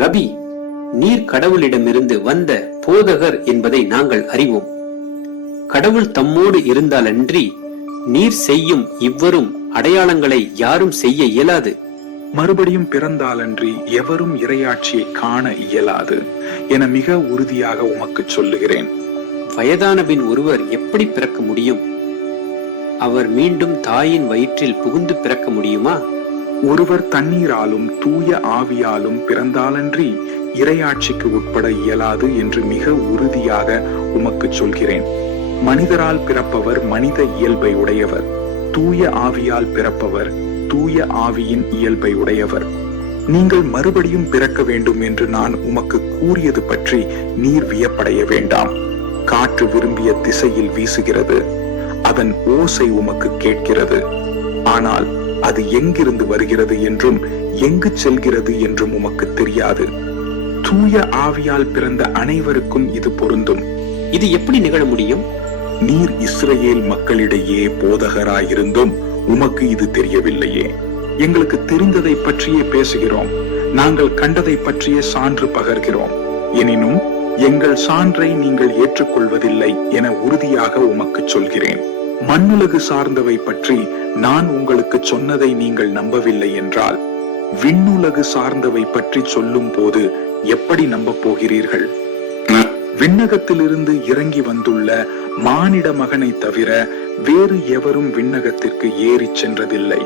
ரபி, நீர் கடவுளிடமிருந்து வந்த போதகர் என்பதை நாங்கள் அறிவோம். கடவுள் தம்மோடு இருந்தாலன்றி நீர் செய்யும் இவ்வரும் அடையாளங்களை யாரும் செய்ய இயலாது. மறுபடியும் பிறந்தாலன்றி எவரும் இறையாட்சியை காண இயலாது என மிக உறுதியாக உமக்கு சொல்லுகிறேன். வயதானபின் ஒருவர் எப்படி பிறக்க முடியும்? அவர் மீண்டும் தாயின் வயிற்றில் புகுந்து பிறக்க முடியுமா? ஒருவர் தண்ணீராலும் தூய ஆவியாலும் பிறந்தாலன்றி இறையாட்சிக்கு உட்பட இயலாது என்று மிக உறுதியாக உமக்கு சொல்கிறேன். மனிதரால் பிறப்பவர் மனித இயல்பை உடையவர், தூய ஆவியால் பிறப்பவர் தூய ஆவியின் இயல்பை உடையவர். நீங்கள் மறுபடியும் பிறக்க வேண்டும் என்று நான் உமக்கு கூறியது பற்றி நீர் வியப்படைய வேண்டாம். காற்று விரும்பிய திசையில் வீசுகிறது, அதன் ஓசை உமக்கு கேட்கிறது, ஆனால் அது எங்கிருந்து வருகிறது என்றும் எங்கு செல்கிறது என்றும் உமக்கு தெரியாது. தூய ஆவியால் பிறந்த அனைவருக்கும் இது பொருந்தும். இது எப்படி நிகழ முடியும்? நீர் இஸ்ரவேல் மக்களிடையே போதகராயிருந்தும் உமக்கு இது தெரியவில்லையே. எங்களுக்கு தெரிந்ததை பற்றியே பேசுகிறோம், நாங்கள் கண்டதை பற்றிய சான்று பகர்கிறோம். எனினும் எங்கள் சான்றை நீங்கள் ஏற்றுக்கொள்வதில்லை என உறுதியாக உமக்கு சொல்கிறேன். மண்ணுலகு சார்ந்தவை பற்றி நான் உங்களுக்கு சொன்னதை நீங்கள் நம்பவில்லை என்றால் விண்ணுலகு சார்ந்தவை பற்றி சொல்லும் போது எப்படி நம்ப போகிறீர்கள்? விண்ணகத்திலிருந்து இறங்கி வந்துள்ள மானிட மகனை தவிர வேறு எவரும் விண்ணகத்திற்கு ஏறி சென்றதில்லை.